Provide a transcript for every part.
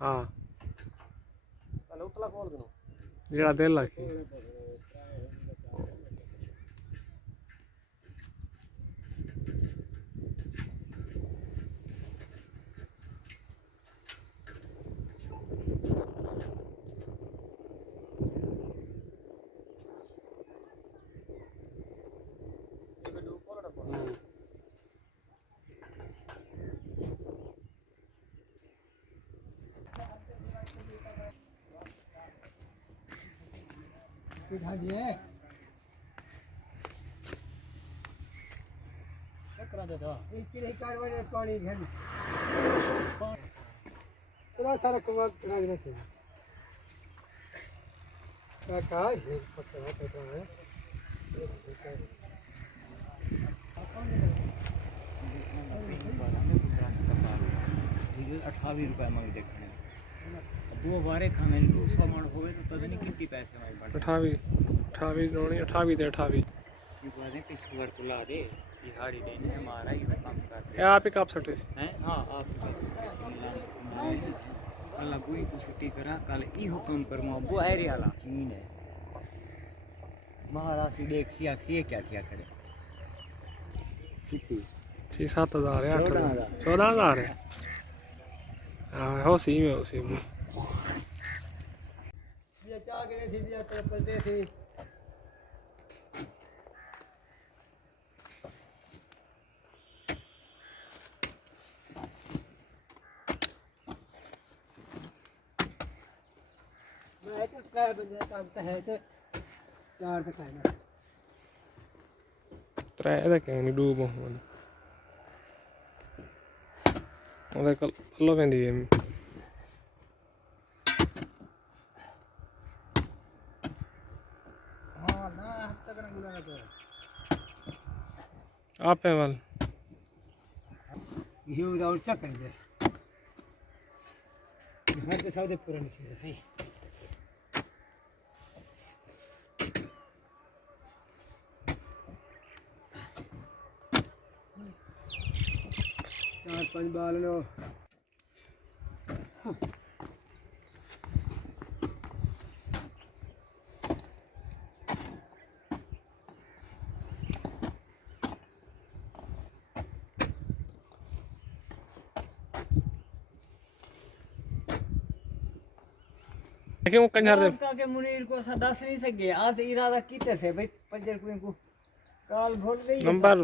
हाँ जेड़ा दिल रखी पानी सारा कमाल करा देना चाहिए कहा है 28 रुपए मांग देखने दो बारे खाने 200 मन होवे तो पता नहीं कितने पैसे मांग पड़े 28 नोनी 28 दे 28 ये बारे पिछली बार को ला दे ये हाड़ी देने हमारा ही काम कर ये आप ही काप सकते हैं हां आप कल कोई को छुट्टी करा कल ई हुक्म पर मो वो एरिया वाला चीन है महाराष्ट्र देख सी अक्सी क्या क्या करे कितनी 6-7 हज़ार है 14,000 है हाँ हो सी में उसी में ये चाह के थी ये तरपलते थे मैं तो ट्राई बंदे काम का है तो 4 तक है ना 3 तक नहीं डूब होने ਉਹਦੇ ਕੱਲੋ ਪੈਂਦੀ ਹੈ हां ना हफ्ता करन गुला तो आपे वाल ये उदार चक्कर दे घर के साथ पुरानी चीज है 4-5 बाल लो क्यों कंजर दे के मुनीर को ऐसा दस नहीं सके आज इरादा कीते से भाई पंजर कुएं को काल भोट दे नंबर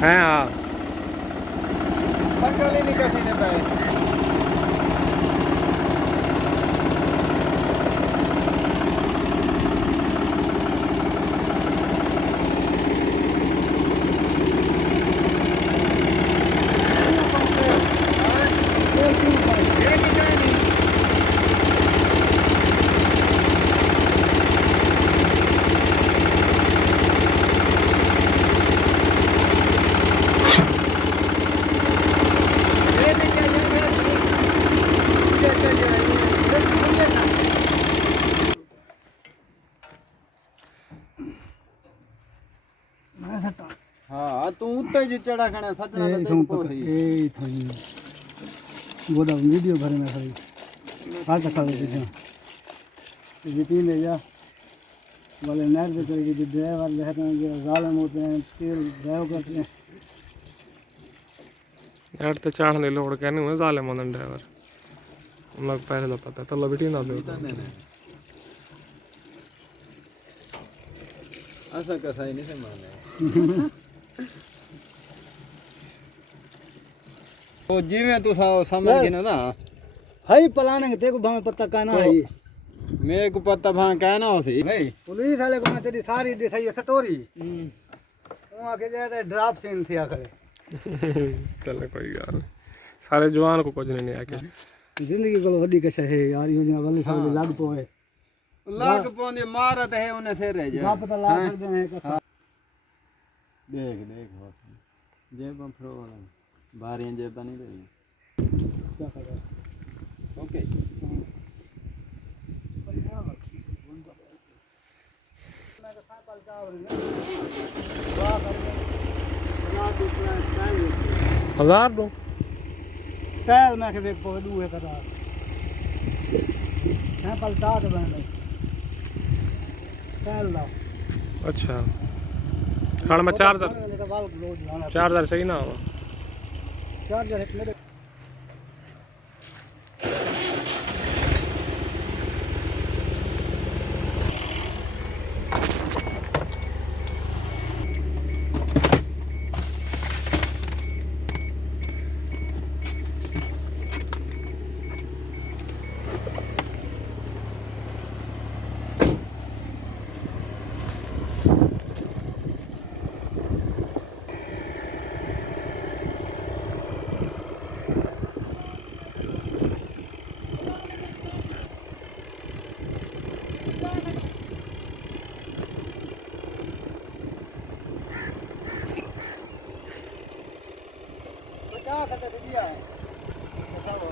है हाँ संगाली निकासी ने पाए आ तू उत्ते जी चढ़ा खणे सटना ए ते तुम पोसी ए थई बोला वीडियो भरे ना सही हाल तक कर दे जीती ले जा बोले नहर पे चल गई ड्राइवर लहर में जो जालम होते हैं तेल ड्राइव करते हैं यार तो चाहने लोड़ के नहीं हुए जाले मन ड्राइवर उनका पहले तो पता चलो बेटी ना दो ऐसा कैसा ही नहीं से माने तो जिਵੇਂ तू समझ के ना हाई पलाने के तेको भाव पत्ता कहना है मेरे को पता भां कहना हो सी नहीं पुलिस वाले को तेरी सारी दिखाई है स्टोरी वहां के जाते ड्राप सीन थी आखिर चल कोई गल सारे जवान को कुछ नहीं आके जिंदगी को वडी कश है यार यो जा वाले साल लाग पोए लाग पोने मारत है उन्हें फिर रह का जाए पता लाग कर दे कथा देख देख हौसला जेब फ्रो बारियां जेब नहीं रही क्या कर ओके हजार दो पहल मैं के देख पो दू है करा है पलटा के बन पहल ला अच्छा हाँ मैं चार्जर सही ना हो चार्जर है मेरे क्या था कर दिया बताओ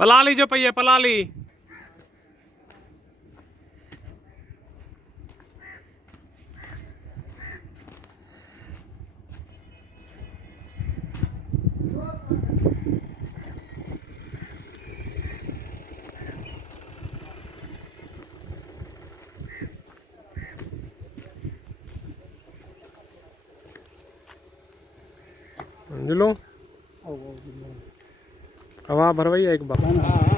पलाली जो पई है पलाली लो हवा भरवाई एक बार